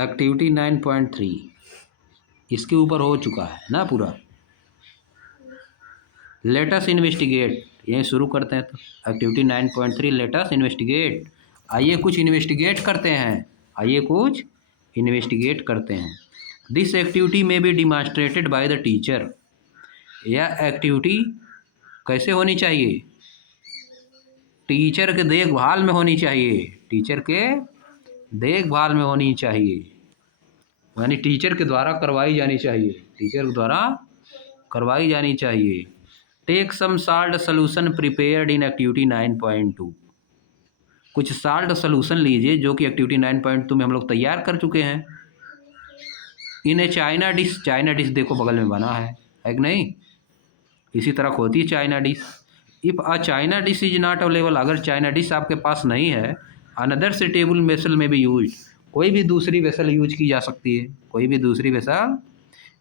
Activity 9.3 इसके ऊपर हो चुका है ना पूरा। लेट अस इन्वेस्टिगेट, यहीं शुरू करते हैं। तो एक्टिविटी 9.3 लेट अस इन्वेस्टिगेट, आइए कुछ इन्वेस्टिगेट करते हैं, आइए कुछ इन्वेस्टिगेट करते हैं। दिस एक्टिविटी में B demonstrated by the teacher, यह एक्टिविटी कैसे होनी चाहिए? टीचर के देखभाल में होनी चाहिए, टीचर के देखभाल में होनी चाहिए, यानी टीचर के द्वारा करवाई जानी चाहिए, टीचर के द्वारा करवाई जानी चाहिए। Take some salt solution prepared in activity 9.2, कुछ साल्ट सोल्यूशन लीजिए जो कि एक्टिविटी 9.2 में हम लोग तैयार कर चुके हैं। इन A China dish, China dish देखो बगल में बना है कि नहीं? इसी तरह होती है China dish. If a China dish is not available, अगर चाइना डिश आपके पास नहीं है, अनदर सुटेबल वेसल में भी यूज, कोई भी दूसरी वेसल यूज की जा सकती है, कोई भी दूसरी वेसल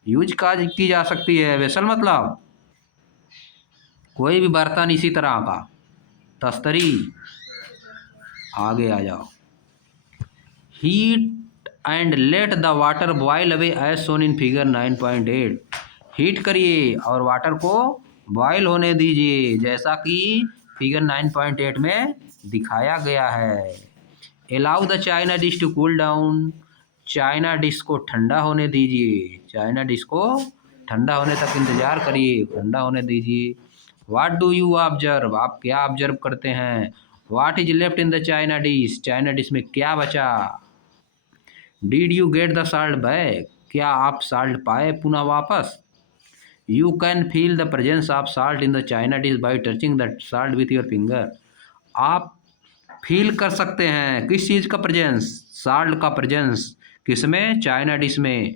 यूज की जा सकती है। वेसल मतलब कोई भी बर्तन इसी तरह का, तस्तरी। आगे आ जाओ। Heat and let the water boil away as shown in figure 9.8, heat करिए और वाटर को बॉयल होने दीजिए जैसा कि फिगर 9.8 में दिखाया गया है। Allow the china dish to cool down, china dish को ठंडा होने दीजिए, चाइना डिश को ठंडा होने तक इंतज़ार करिए, ठंडा होने दीजिए। व्हाट डू यू ऑब्जर्व, आप क्या ऑब्जर्व करते हैं? What is left in the china dish, China dish में क्या बचा? Did you get the salt back, क्या आप साल्ट पाए पुनः वापस? You can feel the presence of salt in the china dish by touching the salt with your finger, आप feel कर सकते हैं किस चीज़ का प्रेजेंस? साल्ट का प्रेजेंस किसमें? चाइना डिश में।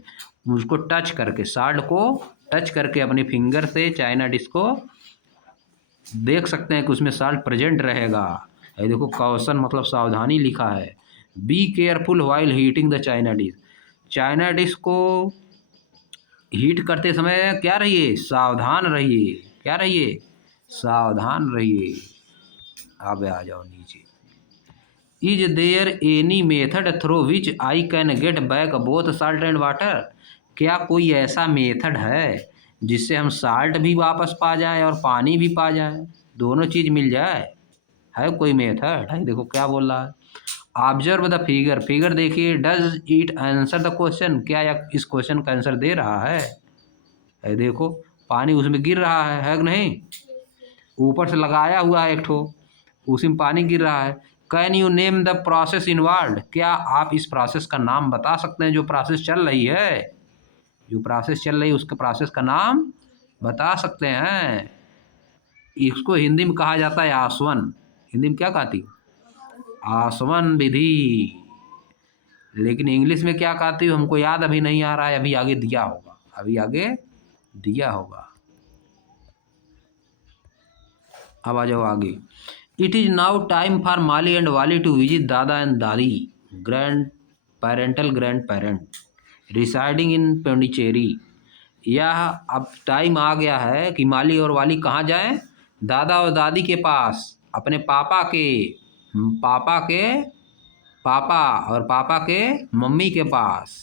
उसको टच करके, साल्ट को टच करके अपने फिंगर से चाइना डिश को देख सकते हैं कि उसमें साल्ट प्रेजेंट रहेगा। ये देखो कॉशन मतलब सावधानी लिखा है। Be careful while heating the china dish, China dish को हीट करते समय क्या रहिए? सावधान रहिए, क्या रहिए? सावधान रहिए। अब आ जाओ नीचे। Is there any method through which I can get back both salt and water, क्या कोई ऐसा मेथड है जिससे हम साल्ट भी वापस पा जाए और पानी भी पा जाए, दोनों चीज़ मिल जाए? है कोई मेथड? है, देखो क्या बोल रहा है। ऑब्जर्व द फिगर, फिगर देखिए। Does it answer the question, क्या यह इस क्वेश्चन का आंसर दे रहा है? देखो पानी उसमें गिर रहा है कि नहीं? ऊपर से लगाया हुआ है एक ठो, उसी में पानी गिर रहा है। Can you name the process involve, क्या आप इस प्रोसेस का नाम बता सकते हैं जो प्रोसेस चल रही है? जो प्रोसेस चल रही है उसके प्रोसेस का नाम बता सकते हैं। इसको हिंदी में कहा जाता है आसवन, हिंदी में क्या कहती? आसवन विधि। लेकिन इंग्लिश में क्या कहती हो हमको याद अभी नहीं आ रहा है, अभी आगे दिया होगा, अभी आगे दिया होगा। अब आ जाओ आगे। It is now time for Mali and वाली टू विजिट दादा एंड दादी, grand parental grand parent residing in Pondicherry, यह अब टाइम आ गया है कि माली और वाली कहाँ जाएं? दादा और दादी के पास, अपने पापा के, पापा के पापा और पापा के मम्मी के पास।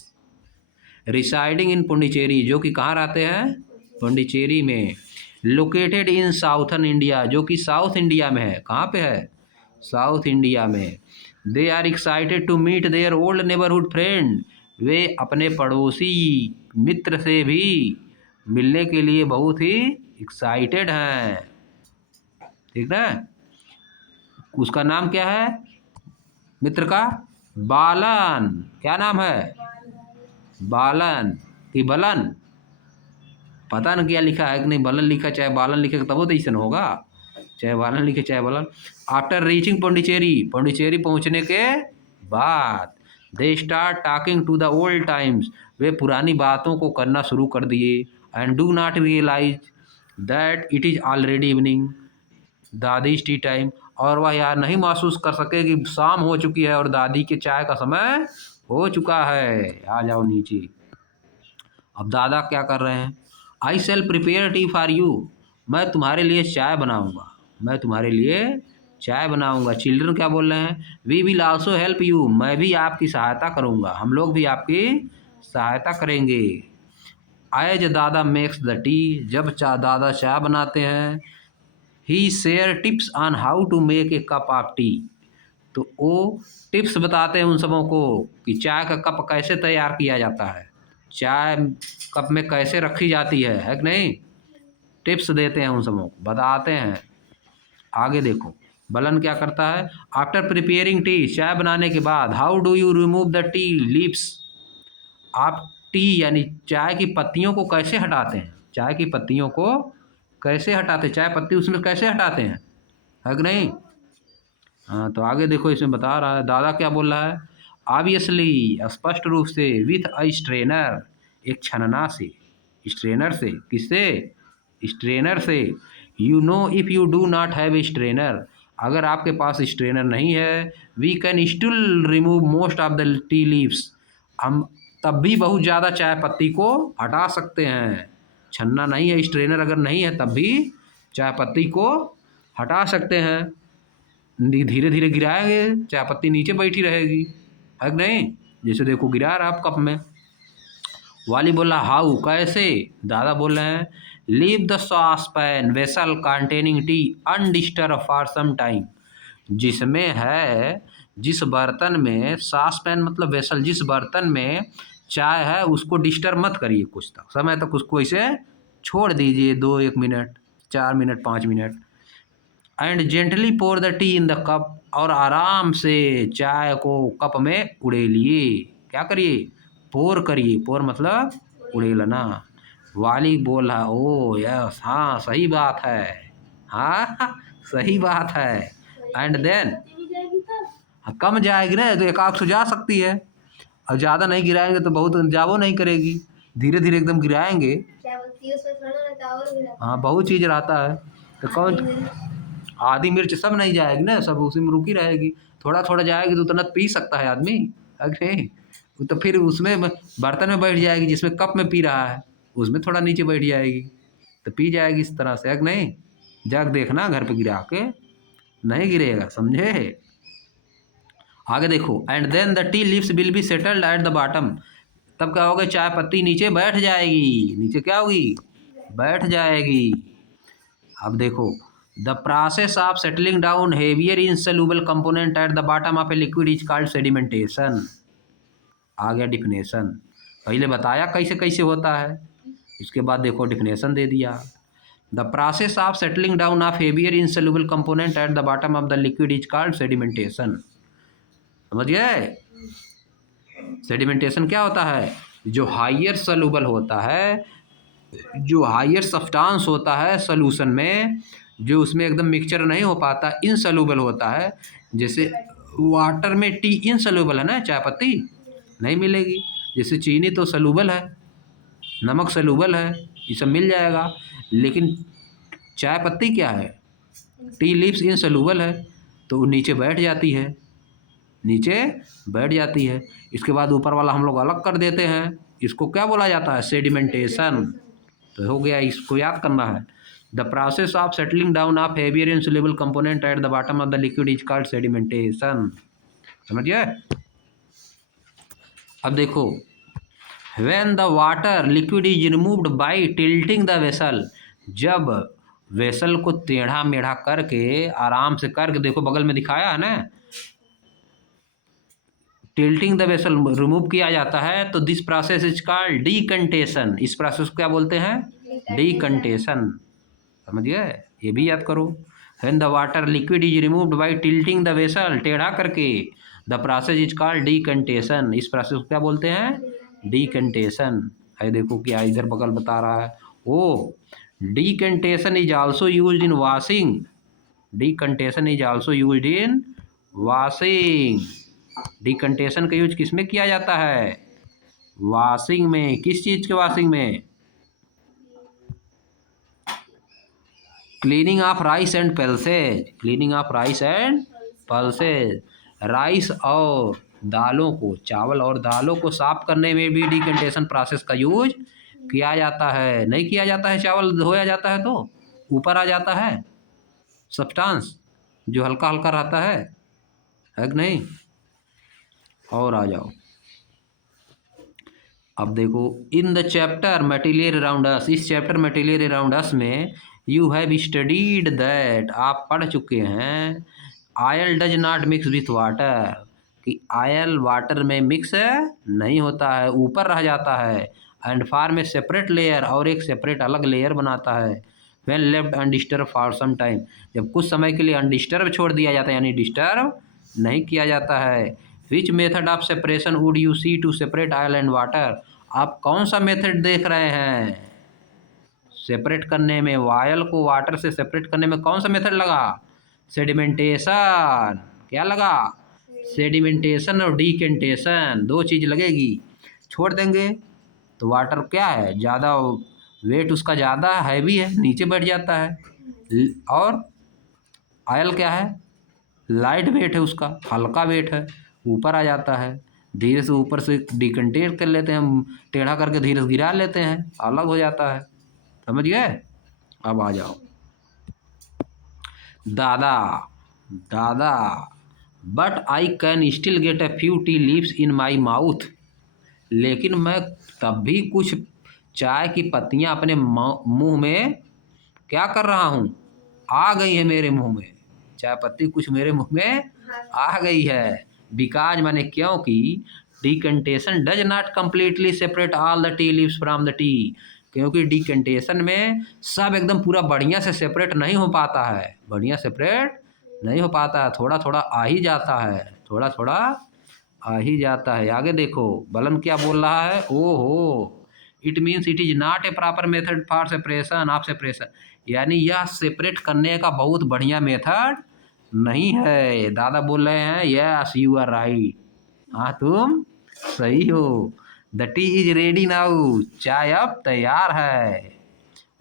रिसाइडिंग इन पुंडीचेरी, जो कि कहाँ रहते हैं? पुंडीचेरी में। लोकेटेड इन साउथर्न इंडिया, जो कि साउथ इंडिया में है। कहाँ पे है? साउथ इंडिया में। They are excited to meet their old neighbourhood friend, वे अपने पड़ोसी मित्र से भी मिलने के लिए बहुत ही एक्साइटेड हैं, ठीक ना? उसका नाम क्या है मित्र का? बालन। क्या नाम है? बालन कि बलन, पता न क्या लिखा है कि नहीं, बलन लिखा चाहे बालन लिखे तब तो ऐसा होगा, चाहे बालन लिखे चाहे बलन। आफ्टर रीचिंग पौंडीचेरी, पौंडीचेरी पहुंचने के बाद they start talking to the old times, वे पुरानी बातों को करना शुरू कर दिए। And do not realise that it is already evening दादीज टी टाइम, और वह यार नहीं महसूस कर सके कि शाम हो चुकी है और दादी के चाय का समय हो चुका है। आ जाओ नीचे। अब दादा क्या कर रहे हैं? I shall prepare tea for you, मैं तुम्हारे लिए चाय बनाऊंगा, मैं तुम्हारे लिए चाय बनाऊंगा। चिल्ड्रन क्या बोल रहे हैं? We will also help you, मैं भी आपकी सहायता करूंगा, हम लोग भी आपकी सहायता करेंगे। एज दादा मेक्स द टी, जब दादा चाय बनाते हैं। He share tips on how to make a cup of tea, तो वो टिप्स बताते हैं उन सबों को कि चाय का कप कैसे तैयार किया जाता है, चाय कप में कैसे रखी जाती है कि नहीं। टिप्स देते हैं उन सबों को, बताते हैं। आगे देखो, बलन क्या करता है? आफ्टर प्रिपेयरिंग टी, चाय बनाने के बाद, how do you remove the tea leaves, आप टी यानी चाय की पत्तियों को कैसे हटाते हैं? चाय की पत्तियों को कैसे हटाते हैं? चाय पत्ती उसमें कैसे हटाते हैं, है कि नहीं? हाँ, तो आगे देखो, इसमें बता रहा है दादा क्या बोल रहा है। ऑब्वियसली, स्पष्ट रूप से, विथ अ स्ट्रेनर, एक छनना से, स्ट्रेनर से, किससे? स्ट्रेनर से। You know if you do not have a strainer, अगर आपके पास स्ट्रेनर नहीं है, we can still remove most of the tea leaves, हम तब भी बहुत ज़्यादा चाय पत्ती को हटा सकते हैं। छन्ना नहीं है, स्ट्रेनर अगर नहीं है, तब भी चाय पत्ती को हटा सकते हैं। धीरे धीरे गिराएंगे, चाय पत्ती नीचे बैठी रहेगी, है कि नहीं? जैसे देखो गिरा रहा आप कप में। वाली बोला हाउ, कैसे? दादा बोल रहे हैं leave the saucepan vessel containing tea undisturbed for some time, जिसमें है, जिस बर्तन में, सॉस पैन मतलब वेसल, जिस बर्तन में चाय है उसको डिस्टर्ब मत करिए, कुछ तक समय तक उसको ऐसे छोड़ दीजिए, 2-1 minute, 4 minute, 5 minute. And gently pour the tea in the cup, और आराम से चाय को कप में उड़ेलिए। क्या करिए? पोर करिए, पोर मतलब उड़ेलना। वाली बोला ओ यस, हाँ सही बात है, हाँ सही बात है। एंड देन, कम जाएगी ना तो एक आध सौ जा सकती है, और ज़्यादा नहीं गिराएंगे तो बहुत जावो नहीं करेगी, धीरे धीरे एकदम गिराएंगे। हाँ, बहुत चीज़ रहता है, तो कौन, आधी मिर्च सब नहीं जाएगी ना, सब उसी में रुकी रहेगी, थोड़ा थोड़ा जाएगी तो उतना पी सकता है आदमी, अरे तो फिर उसमें बर्तन में बैठ जाएगी, जिसमें कप में पी रहा है उसमें थोड़ा नीचे बैठ जाएगी, तो पी जाएगी इस तरह से, है कि नहीं? जग देखना घर पे गिरा के, नहीं गिरेगा, समझे? आगे देखो, and then the tea leaves will be settled at the bottom, तब क्या होगा? चाय पत्ती नीचे बैठ जाएगी, नीचे क्या होगी? बैठ जाएगी। अब देखो, the process of settling down heavier insoluble component at the bottom of a liquid is called sedimentation. आ गया डिफिनेशन, पहले बताया कैसे कैसे होता है, इसके बाद देखो डिफिनेशन दे दिया। The process of settling down of heavier insoluble component at the bottom of the liquid is called sedimentation. समझ गए? सेडिमेंटेशन क्या होता है? जो हायर सोल्यूबल होता है, जो हायर सब्सटेंस होता है सोल्यूशन में, जो उसमें एकदम मिक्सचर नहीं हो पाता, इनसोल्यूबल होता है। जैसे वाटर में टी इनसोल्यूबल है ना, चाय पत्ती नहीं मिलेगी। जैसे चीनी तो सोल्यूबल है, नमक सोल्यूबल है, ये सब मिल जाएगा। लेकिन चाय पत्ती क्या है? टी लीव्स इनसोल्यूबल है, तो वो नीचे बैठ जाती है, नीचे बैठ जाती है। इसके बाद ऊपर वाला हम लोग अलग कर देते हैं, इसको क्या बोला जाता है? सेडिमेंटेशन। तो हो गया, इसको याद करना है। The process of settling down of heavier insoluble component at the bottom of the liquid is called sedimentation. समझिए? अब देखो, when the water liquid is removed by tilting the vessel, जब वेसल को टेढ़ा मेढ़ा करके, आराम से करके, देखो बगल में दिखाया है ना, टिल्टिंग द वेसल रिमूव किया जाता है, तो दिस प्रोसेस इज कॉल्ड डीकंटेशन। इस प्रोसेस को क्या बोलते हैं? डीकंटेशन। समझिए? ये भी याद करो। When the water liquid is removed by tilting the vessel, टेढ़ा करके, द प्रोसेस इज कॉल्ड डीकंटेशन। इस प्रोसेस को क्या बोलते हैं? डीकंटेशन। है देखो क्या इधर बगल बता रहा है, oh decantation is also used in washing. Decantation is also used in washing. Decantation का यूज किस में किया जाता है? वॉशिंग में। किस चीज़ के वॉशिंग में? Cleaning of rice and pulses. Cleaning of rice and pulses. Rice और दालों को, चावल और दालों को साफ करने में भी डीकंटेशन प्रोसेस का यूज किया जाता है। नहीं किया जाता है? चावल धोया जाता है तो ऊपर आ जाता है सब्सटेंस, जो हल्का हल्का रहता है कि नहीं। और आ जाओ, अब देखो, in the chapter material around us, इस चैप्टर मटेरियल अराउंड अस में यू हैव स्टडीड दैट, आप पढ़ चुके हैं, oil does not mix with water, कि आयल वाटर में मिक्स नहीं होता है, ऊपर रह जाता है, एंड फार्म में सेपरेट लेयर, और एक सेपरेट अलग लेयर बनाता है, when left undisturbed for some time, जब कुछ समय के लिए अनडिस्टर्ब छोड़ दिया जाता है, यानी डिस्टर्ब नहीं किया जाता है। Which method of separation would you see to separate oil and water, आप कौन सा मेथड देख रहे हैं सेपरेट करने में, ऑयल को वाटर से सेपरेट करने में कौन सा मेथड लगा? सेडिमेंटेशन, क्या लगा? सेडिमेंटेशन और डिकेंटेशन, दो चीज लगेगी। छोड़ देंगे तो वाटर क्या है, ज़्यादा वेट उसका ज़्यादा हैवी है, नीचे बैठ जाता है, और ऑयल क्या है, लाइट वेट है, उसका हल्का वेट है, ऊपर आ जाता है, धीरे से ऊपर से डिकंटेट कर लेते हैं हम, टेढ़ा करके धीरे से गिरा लेते हैं, अलग हो जाता है। समझ गए? अब आ जाओ, दादा दादा, but I can still get a few tea leaves in my mouth, लेकिन मैं तब भी कुछ चाय की पत्तियां अपने मुंह में क्या कर रहा हूँ, आ गई है मेरे मुंह में, चाय पत्ती कुछ मेरे मुंह में आ गई है। बिकॉज माने क्योंकि decantation does not completely separate all the tea leaves from the tea, क्योंकि डिकंटेशन में सब एकदम पूरा बढ़िया से सेपरेट नहीं हो पाता है, बढ़िया सेपरेट नहीं हो पाता है, थोड़ा थोड़ा आ ही जाता है, थोड़ा थोड़ा आ ही जाता है। आगे देखो बलन क्या बोल रहा है, ओहो, it means it is not a proper method for separation of separation, यानी यह सेपरेट करने का बहुत बढ़िया मेथड नहीं है। दादा बोल रहे हैं यस यू आर राइट, हाँ तुम सही हो। The tea is ready now, चाय अब तैयार है।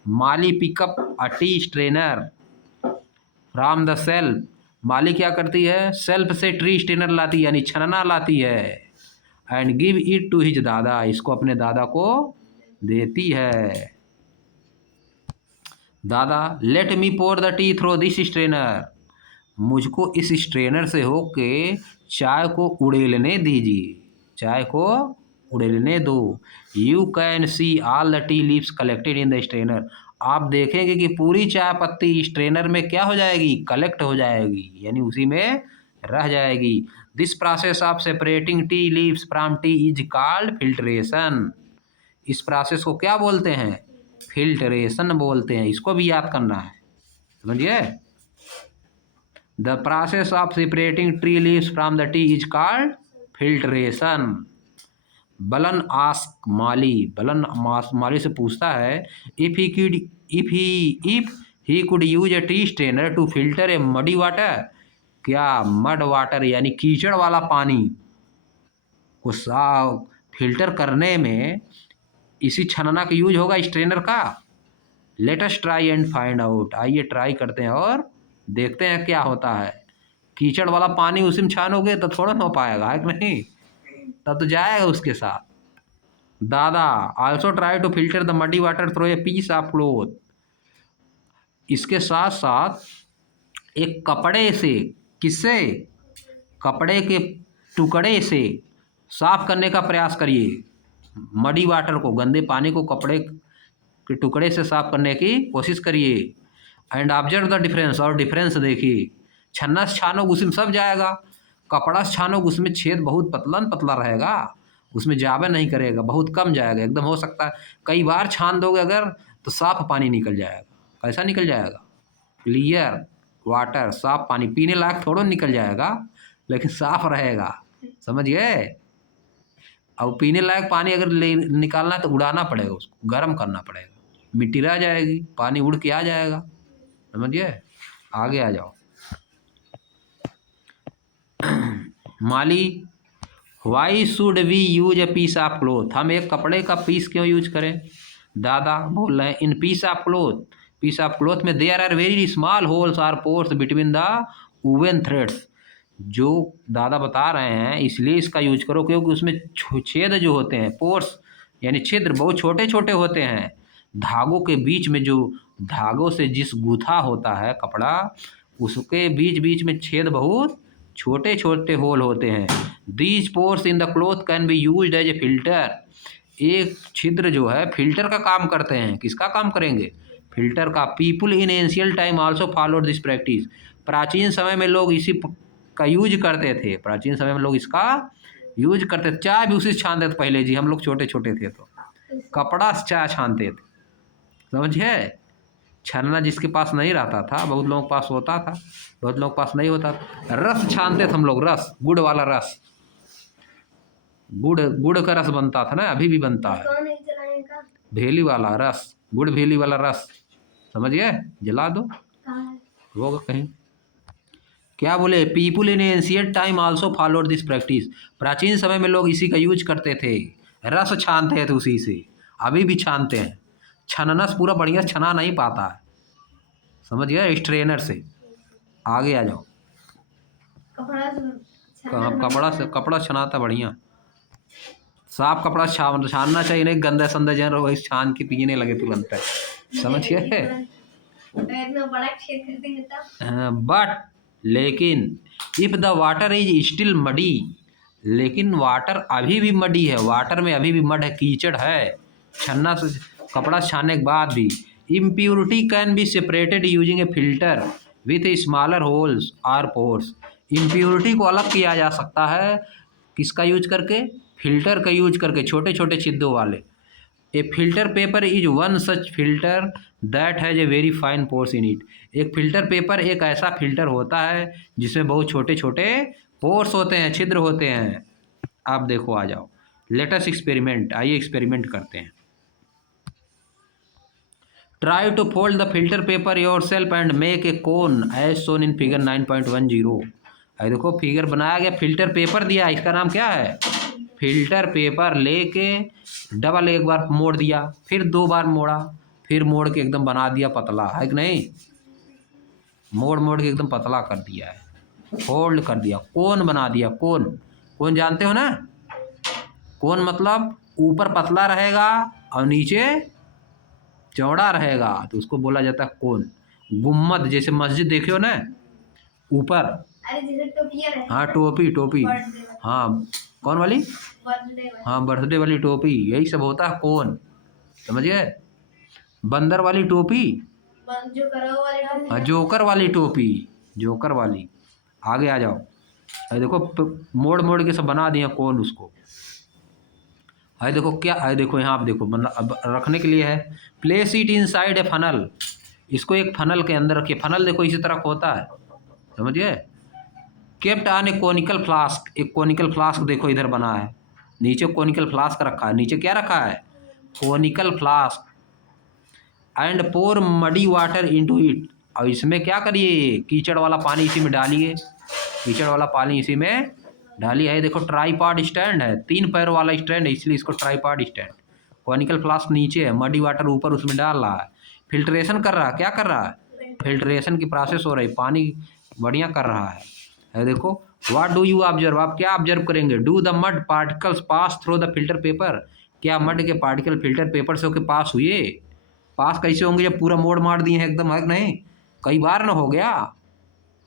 Mali pick up a tea strainer from the shelf, Mali क्या करती है, सेल्फ से ट्री स्ट्रेनर लाती है, यानी छनना लाती है, and give it to his dada, इसको अपने दादा को देती है। Dada, let me pour the tea through this strainer, मुझको इस स्ट्रेनर से होके चाय को उड़ेलने दीजिए, चाय को उड़ेलने दो। You can see all the tea leaves collected in the strainer, आप देखेंगे कि पूरी चाय पत्ती स्ट्रेनर में क्या हो जाएगी, कलेक्ट हो जाएगी, यानी उसी में रह जाएगी। This process of separating T leaves from T is called filtration, इस प्रोसेस को क्या बोलते हैं, फिल्ट्रेशन बोलते हैं, इसको भी याद करना है, समझिए। The process of separating tree leaves from the tea is called filtration. Balan ask Mali, Balan Mali से पूछता है, if he could use a tea strainer to filter a muddy water, क्या मड वाटर यानी कीचड़ वाला पानी को साफ फिल्टर करने में इसी छनना का यूज होगा, स्ट्रेनर का। Let us try and find out, आइए ट्राई करते हैं और देखते हैं क्या होता है। कीचड़ वाला पानी उसी में छानोगे तो थोड़ा ना हो पाएगा, है कि नहीं, तब तो जाएगा उसके साथ। Dada, also try to filter the muddy water through a piece of cloth, इसके साथ साथ एक कपड़े से, किससे, कपड़े के टुकड़े से साफ करने का प्रयास करिए, मडी वाटर को, गंदे पानी को कपड़े के टुकड़े से साफ करने की कोशिश करिए। एंड ऑब्जर्व द डिफरेंस, और डिफरेंस देखिए, छन्ना से छानोगे उसमें सब जाएगा, कपड़ा से छानोगे उसमें छेद बहुत पतला पतला रहेगा, उसमें जावे नहीं करेगा, बहुत कम जाएगा, एकदम हो सकता है कई बार छान दोगे अगर तो साफ पानी निकल जाएगा। कैसा निकल जाएगा, क्लियर वाटर, साफ पानी, पीने लायक थोड़ा निकल जाएगा लेकिन साफ रहेगा, समझ गए। और पीने लायक पानी अगर निकालना है तो उड़ाना पड़ेगा, उसको गर्म करना पड़ेगा, मिट्टी रह जाएगी, पानी उड़ के आ जाएगा, समझिए। आगे आ जाओ। Mali, why should we use a piece of cloth, हम एक कपड़े का पीस क्यों यूज करें। दादा बोल रहे हैं, in piece of cloth, piece of cloth में there are very small holes or pores between the woven threads, जो दादा बता रहे हैं इसलिए इसका यूज करो क्योंकि उसमें छेद जो होते हैं, पोर्स यानी छिद्र बहुत छोटे छोटे होते हैं, धागों के बीच में जो धागों से जिस गूथा होता है कपड़ा उसके बीच बीच में छेद बहुत छोटे छोटे होल होते हैं। These pores in the cloth can be used as a filter. एक छिद्र जो है फिल्टर का काम करते हैं। किसका काम करेंगे? फिल्टर का। People in ancient time also followed this practice. प्राचीन समय में लोग इसी का यूज करते थे। प्राचीन समय में लोग इसका यूज करते थे। चाय भी उसी से छानते थे पहले जी, हम लोग छोटे छोटे थे तो कपड़ा से चाय छानते थे, समझिए। छानना जिसके पास नहीं रहता था, बहुत लोगों के पास होता था, बहुत लोगों के पास नहीं होता था। रस छानते थे हम लोग, रस, गुड़ वाला रस, गुड़ गुड़ का रस बनता था ना, अभी भी बनता है। भेली वाला रस, गुड़ भेली वाला रस, समझिए। जला दो होगा कहीं। क्या बोले? People in ancient time also followed this practice. प्राचीन समय में लोग इसी का यूज करते थे। रस छानते थे उसी से, अभी भी छानते हैं। छनना से पूरा बढ़िया छना नहीं पाता है, समझ गए, स्ट्रेनर से। आगे आ जाओ। कपड़ा छनाता बढ़िया, साफ कपड़ा छानना चाहिए, नहीं गंदा संदा जन वही छान के पीने लगे तुरंत, समझिए। बट लेकिन if the water is still muddy, लेकिन वाटर अभी भी मडी है, वाटर में अभी भी मड है, कीचड़ है, छन्ना से कपड़ा छानने के बाद भी। Impurity can be separated using a filter with smaller holes or pores. Impurity को अलग किया जा सकता है, किसका यूज करके? फिल्टर का यूज करके, छोटे छोटे छिद्रों वाले। A filter paper is one such filter that has a very fine pores in it. एक फिल्टर पेपर एक ऐसा फिल्टर होता है जिसमें बहुत छोटे छोटे पोर्स होते हैं, छिद्र होते हैं। आप देखो, आ जाओ, लेटेस्ट एक्सपेरिमेंट, आइए एक्सपेरिमेंट करते हैं। Try to fold the filter paper yourself and make a cone as shown in figure 9.10। अरे देखो फिगर बनाया गया, फिल्टर पेपर दिया, इसका नाम क्या है? Filter paper. लेके डबल एक बार मोड़ दिया, फिर दो बार मोड़ा, फिर मोड़ के एकदम बना दिया पतला, है कि नहीं? मोड़ मोड़ के एकदम पतला कर दिया है, फोल्ड कर दिया, कोन बना दिया। कोन, कोन जानते हो ना? कोन मतलब ऊपर पतला रहेगा और नीचे चौड़ा रहेगा, तो उसको बोला जाता है कोन। गुम्मद, जैसे मस्जिद देखे हो ना ऊपर, हाँ टोपी, टोपी, हाँ कौन वाली? हाँ बर्थडे वाली टोपी, यही सब होता है कोन, समझिए। बंदर वाली टोपी, हाँ जोकर वाली टोपी, जोकर वाली। आगे आ जाओ। अरे देखो मोड़ मोड़ के सब बना दिए कोन उसको। अरे देखो क्या, अरे देखो यहाँ आप देखो, अब रखने के लिए है। Place it inside a funnel. इसको एक फनल के अंदर रखिए। फनल देखो इसी तरह होता है, समझिए। Kept on A conical flask. एक कोनिकल फ्लास्क देखो इधर बना है, नीचे कोनिकल फ्लास्क रखा है। नीचे क्या रखा है? Conical flask. And pour muddy water into it. और इसमें क्या करिए? कीचड़ वाला पानी इसी में डालिए, कीचड़ वाला पानी इसी में डालिए। है देखो ट्राईपॉड स्टैंड है, 3 पैर वाला स्टैंड है, इसलिए इसको ट्राईपॉड स्टैंड। कोनिकल फ्लास्क नीचे है, मडी वाटर ऊपर उसमें डाल रहा है। फिल्ट्रेशन कर रहा है, क्या कर रहा है? फिल्ट्रेशन की प्रोसेस हो रही, पानी बढ़िया कर रहा है देखो। What do you observe? आप क्या ऑब्जर्व करेंगे? Do the mud particles pass through the filter paper. क्या मड के पार्टिकल फिल्टर पेपर से होकर पास हुए? पास कैसे होंगे जब पूरा मोड़ मार दिए हैं एकदम, है नहीं? कई बार ना हो गया,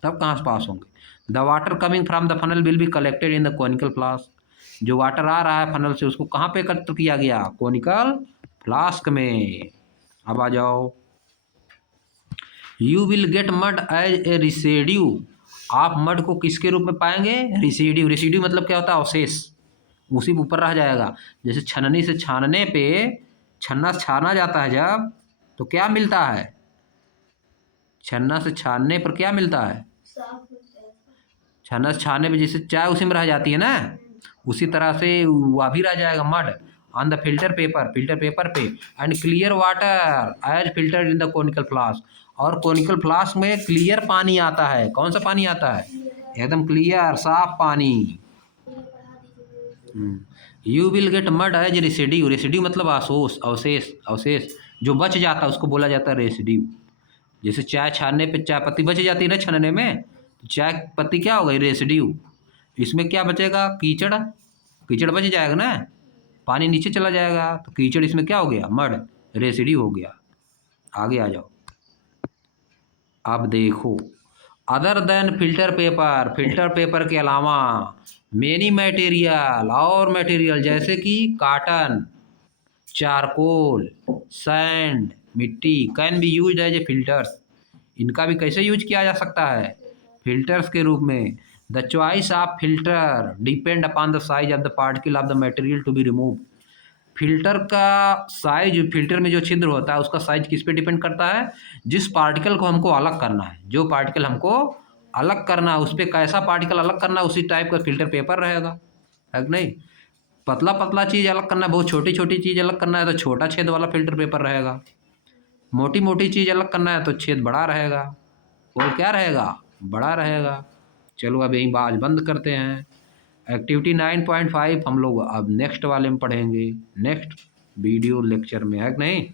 तब कहाँ से पास होंगे? The water coming from the funnel will be collected in the conical flask. जो वाटर आ रहा है फनल से, उसको कहाँ पे एकत्र किया गया? कोनिकल फ्लास्क में। अब आ जाओ। You will get mud as a residue. आप मड को किसके रूप में पाएंगे? रिसिड्यू। रिसिड्यू मतलब क्या होता है? अवशेष, उसी ऊपर रह जाएगा। जैसे छननी से छानने पे, छन्ना से छाना जाता है जब, तो क्या मिलता है? छन्ना से छानने पर क्या मिलता है? छन्ना से छानने पे जैसे चाय उसी में रह जाती है ना, उसी तरह से वह भी रह जाएगा mud on the filter paper, filter paper पे। And clear water as filtered in the conical flask. और कोनिकल फ्लास्क में क्लियर पानी आता है। कौन सा पानी आता है? एकदम क्लियर साफ पानी। You will get mud as residue. Residue मतलब अवशेष, अवशेष, अवशेष जो बच जाता है उसको बोला जाता है रेसिड्यू। जैसे चाय छानने पे चाय पत्ती बच जाती है ना छानने में, तो चाय पत्ती क्या हो गई? रेसिड्यू। इसमें क्या बचेगा? कीचड़, कीचड़ बच जाएगा ना, पानी नीचे चला जाएगा, तो कीचड़ इसमें क्या हो गया? मड, रेसिड्यू हो गया। आगे आ जाओ। अब देखो, अदर देन फिल्टर पेपर के अलावा मेनी मटेरियल और मटेरियल जैसे कि cotton, charcoal, sand, mitti can be use as a filters. इनका भी कैसे यूज किया जा सकता है? फिल्टर्स के रूप में। The choice of filter depend upon the size of the particle of the material to be remove. Filter का साइज, फिल्टर में जो छिद्र होता है उसका साइज किस पे डिपेंड करता है? जिस पार्टिकल को हमको अलग करना है, जो पार्टिकल हमको अलग करना है उस पर कैसा पार्टिकल अलग करना है उसी टाइप का फिल्टर पेपर रहेगा, है कि नहीं? पतला पतला चीज़ अलग करना है, बहुत छोटी छोटी चीज़ अलग करना है तो छोटा छेद वाला फिल्टर पेपर रहेगा। मोटी मोटी चीज़ अलग करना है तो छेद बड़ा रहेगा। और क्या रहेगा? बड़ा रहेगा। चलो अब यहीं बात बंद करते हैं। एक्टिविटी 9.5 हम लोग अब नेक्स्ट वाले में पढ़ेंगे, नेक्स्ट वीडियो लेक्चर में, है कि नहीं?